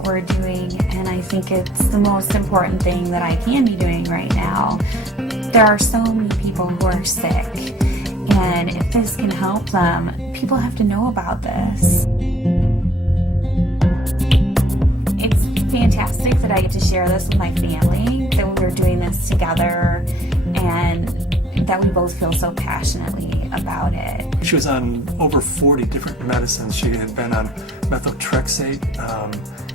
what we're doing, and I think it's the most important thing that I can be doing right now. There are so many people who are sick, and if this can help them, people have to know about this. It's fantastic that I get to share this with my family, that we're doing this together, and that we both feel so passionately about it. She was on over 40 different medicines. She had been on methotrexate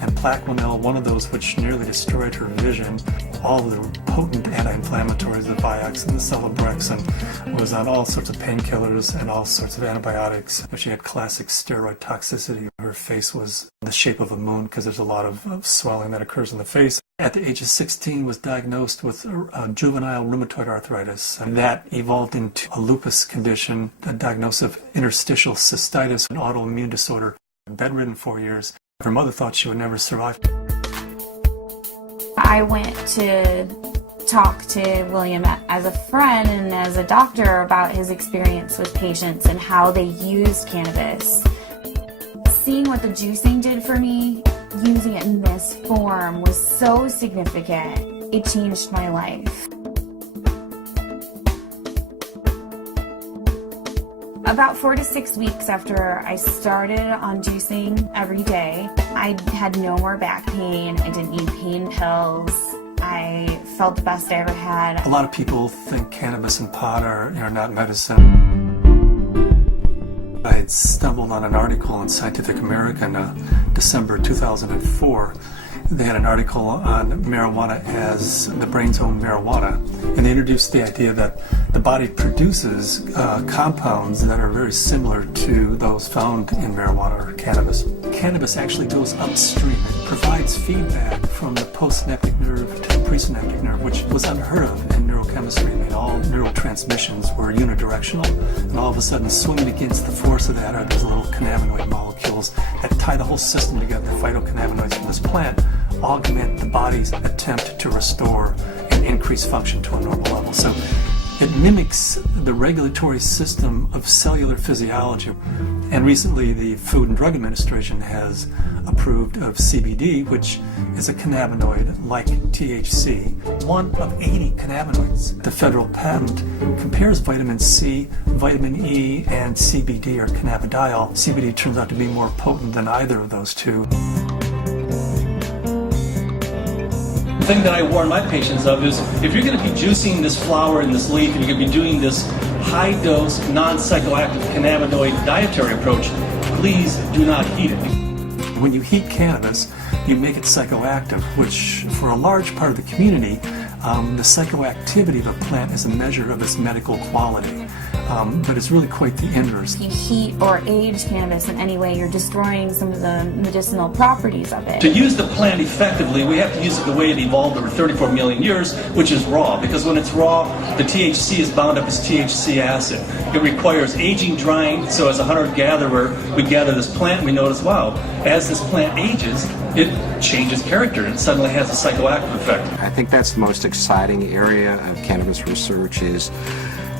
and Plaquenil, one of those which nearly destroyed her vision. All of the potent anti-inflammatories, the Vioxx and the Celebrex, and was on all sorts of painkillers and all sorts of antibiotics. She had classic steroid toxicity. Her face was the shape of a moon because there's a lot of swelling that occurs in the face. At the age of 16, was diagnosed with juvenile rheumatoid arthritis, and that evolved into a lupus condition, a diagnosis of interstitial cystitis, an autoimmune disorder. Bedridden 4 years. Her mother thought she would never survive. I went to talk to William as a friend and as a doctor about his experience with patients and how they used cannabis. Seeing what the juicing did for me, using it in this form, was so significant. It changed my life. About 4 to 6 weeks after I started on juicing every day, I had no more back pain. I didn't need pain pills. I felt the best I ever had. A lot of people think cannabis and pot are not medicine. I had stumbled on an article in Scientific American, December 2004. They had an article on marijuana as the brain's own marijuana, and they introduced the idea that the body produces compounds that are very similar to those found in marijuana or cannabis. Cannabis actually goes upstream. It provides feedback from the postsynaptic nerve to the presynaptic nerve, which was unheard of in neurochemistry. I mean, all neurotransmissions were unidirectional, and all of a sudden, swimming against the force of that are those little cannabinoid molecules that tie the whole system together. The phytocannabinoids from this plant augment the body's attempt to restore and increase function to a normal level. So it mimics the regulatory system of cellular physiology. And recently the Food and Drug Administration has approved of CBD, which is a cannabinoid like THC, one of 80 cannabinoids. The federal patent compares vitamin C, vitamin E, and CBD, or cannabidiol. CBD turns out to be more potent than either of those two. The thing that I warn my patients of is, if you're going to be juicing this flower and this leaf, and you're going to be doing this high-dose, non-psychoactive cannabinoid dietary approach, please do not heat it. When you heat cannabis, you make it psychoactive, which for a large part of the community, the psychoactivity of a plant is a measure of its medical quality. But it's really quite the inverse. If you heat or age cannabis in any way, you're destroying some of the medicinal properties of it. To use the plant effectively, we have to use it the way it evolved over 34 million years, which is raw. Because when it's raw, the THC is bound up as THC acid. It requires aging, drying, so as a hunter-gatherer, we gather this plant and we notice, wow, as this plant ages, it changes character and suddenly has a psychoactive effect. I think that's the most exciting area of cannabis research, is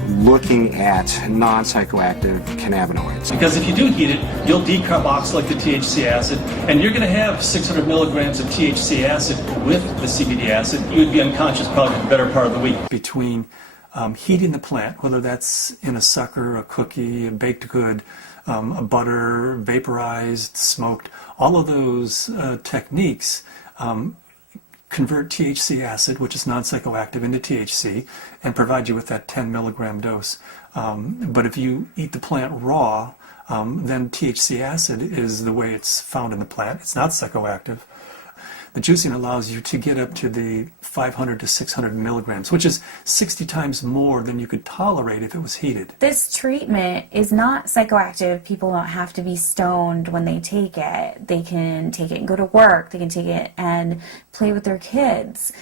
looking at non-psychoactive cannabinoids. Because if you do heat it, you'll decarboxylate the THC acid, and you're going to have 600 milligrams of THC acid with the CBD acid. You would be unconscious probably for the better part of the week. Between heating the plant, whether that's in a sucker, a cookie, a baked good, a butter, vaporized, smoked, all of those techniques convert THC acid, which is non-psychoactive, into THC and provide you with that 10 milligram dose. But if you eat the plant raw, then THC acid is the way it's found in the plant. It's not psychoactive. The juicing allows you to get up to the 500 to 600 milligrams, which is 60 times more than you could tolerate if it was heated. This treatment is not psychoactive. People don't have to be stoned when they take it. They can take it and go to work. They can take it and play with their kids.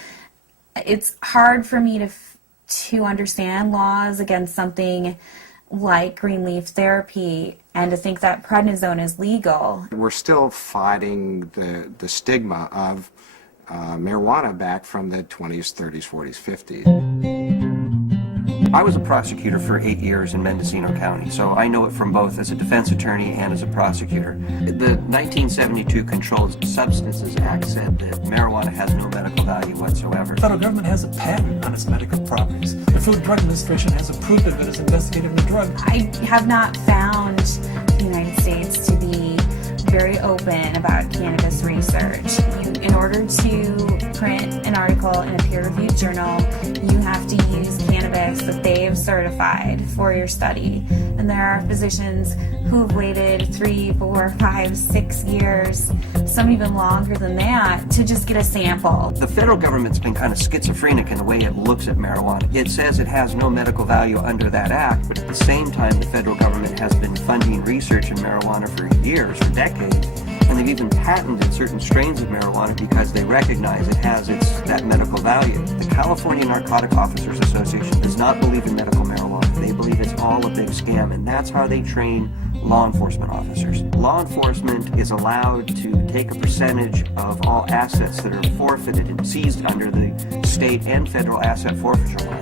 It's hard for me to understand laws against something like green leaf therapy and to think that prednisone is legal. We're still fighting the stigma of marijuana back from the 20s, 30s, 40s, 50s. I was a prosecutor for 8 years in Mendocino County, so I know it from both as a defense attorney and as a prosecutor. The 1972 Controlled Substances Act said that marijuana has no medical value whatsoever. The federal government has a patent on its medical properties. The Food and Drug Administration has approved it as investigative new drug. I have not found the United States to be very open about cannabis research. In order to print an article in a peer-reviewed journal, you have to use cannabis that they have certified for your study. And there are physicians who have waited 3, 4, 5, 6 years, some even longer than that, to just get a sample. The federal government's been kind of schizophrenic in the way it looks at marijuana. It says it has no medical value under that act, but at the same time, the federal government has been funding research in marijuana for years, for decades. And they've even patented certain strains of marijuana because they recognize it has that medical value. The California Narcotic Officers Association does not believe in medical marijuana. They believe it's all a big scam, and that's how they train law enforcement officers. Law enforcement is allowed to take a percentage of all assets that are forfeited and seized under the state and federal asset forfeiture law.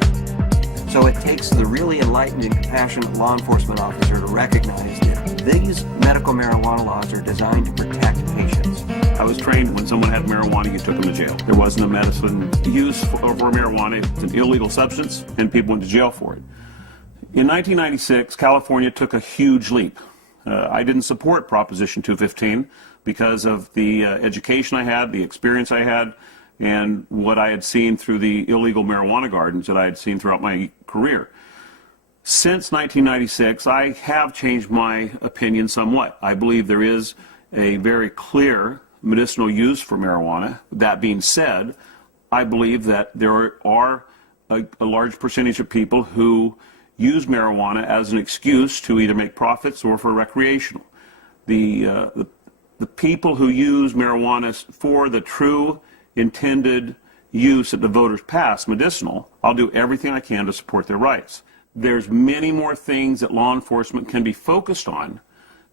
So it takes the really enlightened and compassionate law enforcement officer to recognize that these medical marijuana laws are designed to protect patients. I was trained when someone had marijuana, you took them to jail. There wasn't a medicine use for marijuana. It's an illegal substance, and people went to jail for it. In 1996, California took a huge leap. I didn't support Proposition 215 because of the education I had, the experience I had, and what I had seen through the illegal marijuana gardens that I had seen throughout my career. Since 1996, I have changed my opinion somewhat. I believe there is a very clear medicinal use for marijuana. That being said, I believe that there are a large percentage of people who use marijuana as an excuse to either make profits or for recreational. The people who use marijuana for the true intended use that the voters passed, medicinal, I'll do everything I can to support their rights. There's many more things that law enforcement can be focused on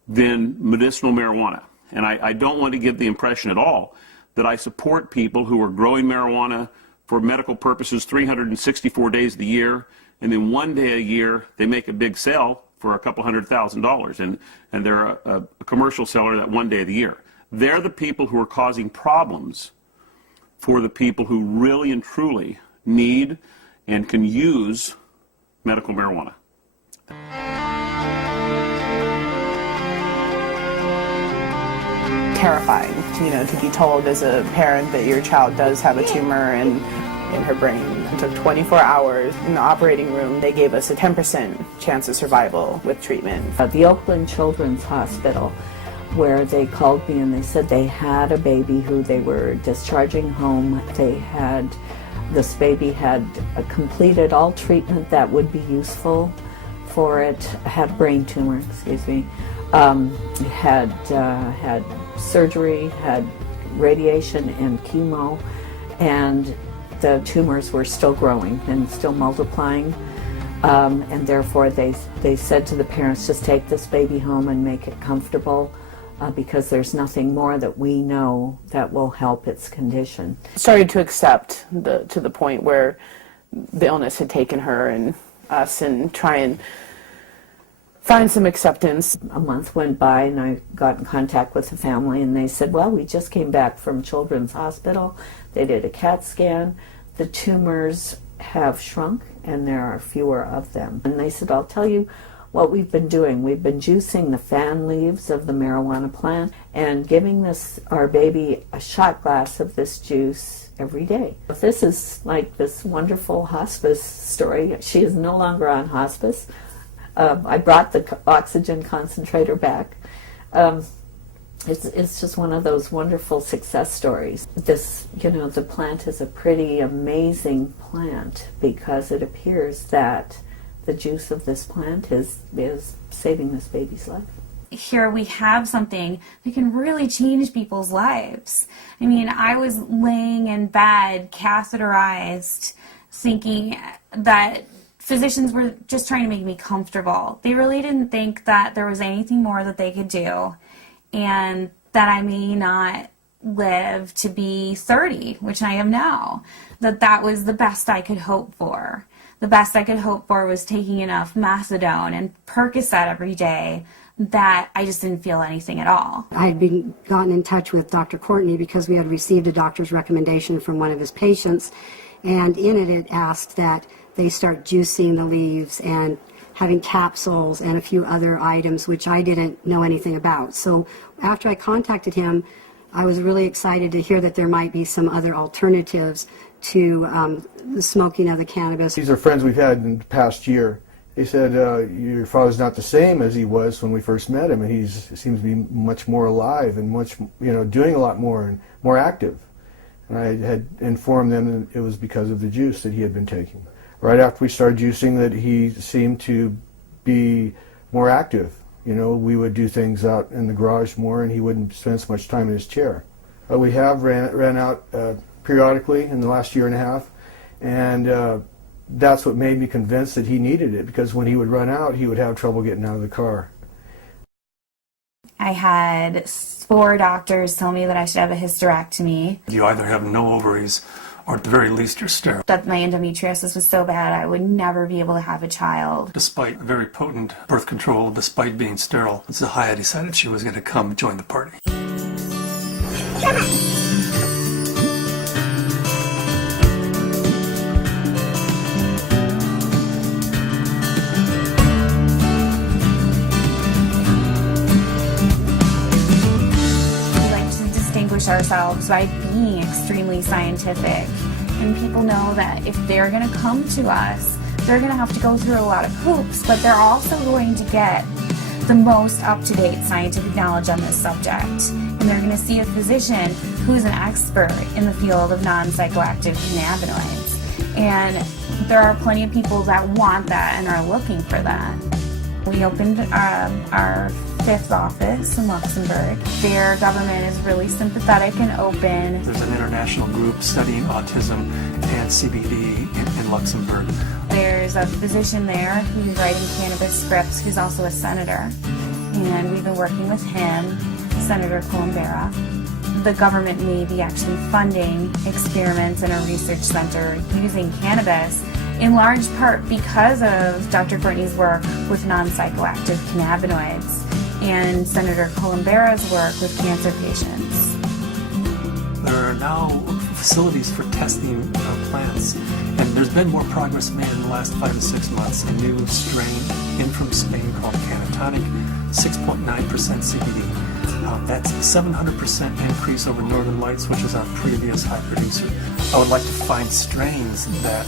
than medicinal marijuana. And I don't want to give the impression at all that I support people who are growing marijuana for medical purposes 364 days of the year, and then one day a year they make a big sale for a couple $100,000, and they're a commercial seller that one day of the year. They're the people who are causing problems for the people who really and truly need and can use medical marijuana. Terrifying, to be told as a parent that your child does have a tumor in her brain. It took 24 hours in the operating room. They gave us a 10% chance of survival with treatment. The Oakland Children's Hospital, where they called me and they said they had a baby who they were discharging home. This baby had completed all treatment that would be useful for it, had a brain tumor, had surgery, had radiation and chemo, and the tumors were still growing and still multiplying, and therefore they said to the parents, just take this baby home and make it comfortable, because there's nothing more that we know that will help its condition. Started to accept to the point where the illness had taken her and us, and try and find some acceptance. A month went by and I got in contact with the family, and they said, well, we just came back from Children's Hospital. They did a CAT scan. The tumors have shrunk and there are fewer of them. And they said, I'll tell you what we've been doing. We've been juicing the fan leaves of the marijuana plant and giving our baby a shot glass of this juice every day. This is like this wonderful hospice story. She is no longer on hospice. I brought the oxygen concentrator back. It's just one of those wonderful success stories. The plant is a pretty amazing plant because it appears that the juice of this plant is saving this baby's life. Here we have something that can really change people's lives. I mean, I was laying in bed, catheterized, thinking that physicians were just trying to make me comfortable. They really didn't think that there was anything more that they could do, and that I may not live to be 30, which I am now. That was the best I could hope for. the best I could hope for was taking enough methadone and Percocet every day that I just didn't feel anything at all. I had gotten in touch with Dr. Courtney because we had received a doctor's recommendation from one of his patients, and in it asked that they start juicing the leaves and having capsules and a few other items which I didn't know anything about. So after I contacted him, I was really excited to hear that there might be some other alternatives to the smoking of the cannabis. These are friends we've had in the past year. They said, your father's not the same as he was when we first met him, and he seems to be much more alive and much, doing a lot more and more active. And I had informed them that it was because of the juice that he had been taking. Right after we started juicing, that he seemed to be more active. We would do things out in the garage more, and he wouldn't spend so much time in his chair. We have ran out periodically in the last year and a half, and that's what made me convinced that he needed it, because when he would run out, he would have trouble getting out of the car. I had 4 doctors tell me that I should have a hysterectomy. You either have no ovaries, or at the very least you're sterile. That my endometriosis was so bad I would never be able to have a child. Despite very potent birth control, despite being sterile, Zahaya decided she was going to come join the party. Ourselves by being extremely scientific, and people know that if they're going to come to us, they're going to have to go through a lot of hoops, but they're also going to get the most up-to-date scientific knowledge on this subject, and they're going to see a physician who's an expert in the field of non-psychoactive cannabinoids, and there are plenty of people that want that and are looking for that. We opened our 5th office in Luxembourg. Their government is really sympathetic and open. There's an international group studying autism and CBD in Luxembourg. There's a physician there who's writing cannabis scripts who's also a senator, and we've been working with him, Senator Columbera. The government may be actually funding experiments in a research center using cannabis, in large part because of Dr. Courtney's work with non-psychoactive cannabinoids and Senator Columbera's work with cancer patients. There are now facilities for testing plants, and there's been more progress made in the last 5 to 6 months. A new strain in from Spain called Cannatonic, 6.9% CBD. That's a 700% increase over Northern Lights, which is our previous high producer. I would like to find strains that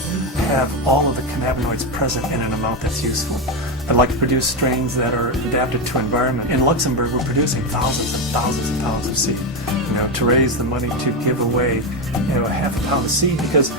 have all of the cannabinoids present in an amount that's useful. I'd like to produce strains that are adapted to environment. In Luxembourg, we're producing thousands and thousands and thousands of seed, to raise the money to give away, a half a pound of seed, because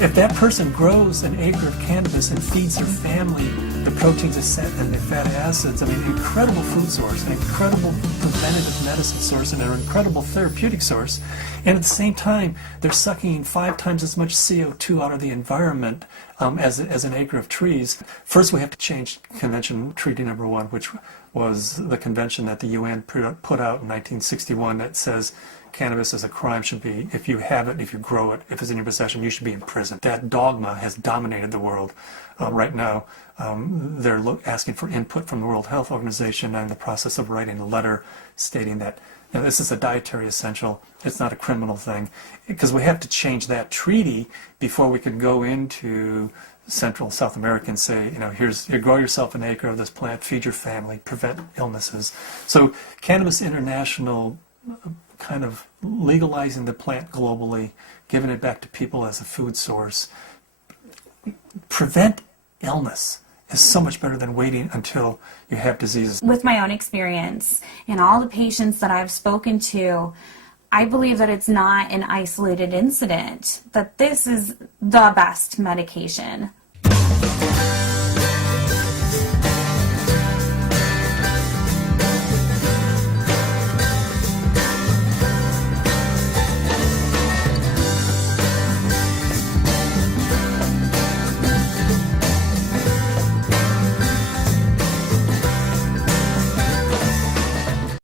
if that person grows an acre of cannabis and feeds their family the proteins and the fatty acids, incredible food source, an incredible preventative medicine source, and an incredible therapeutic source, and at the same time, they're sucking 5 times as much CO2 out of the environment as an acre of trees. First, we have to change Convention Treaty Number 1, which was the convention that the UN put out in 1961 that says cannabis is a crime, should be, if you have it, if you grow it, if it's in your possession, you should be in prison. That dogma has dominated the world. Right now, they're asking for input from the World Health Organization. I'm in the process of writing a letter stating that this is a dietary essential. It's not a criminal thing, because we have to change that treaty before we can go into Central South America and say, here, grow yourself an acre of this plant, feed your family, prevent illnesses. So Cannabis International kind of legalizing the plant globally, giving it back to people as a food source, prevent illness is so much better than waiting until you have diseases. With my own experience and all the patients that I've spoken to, I believe that it's not an isolated incident, that this is the best medication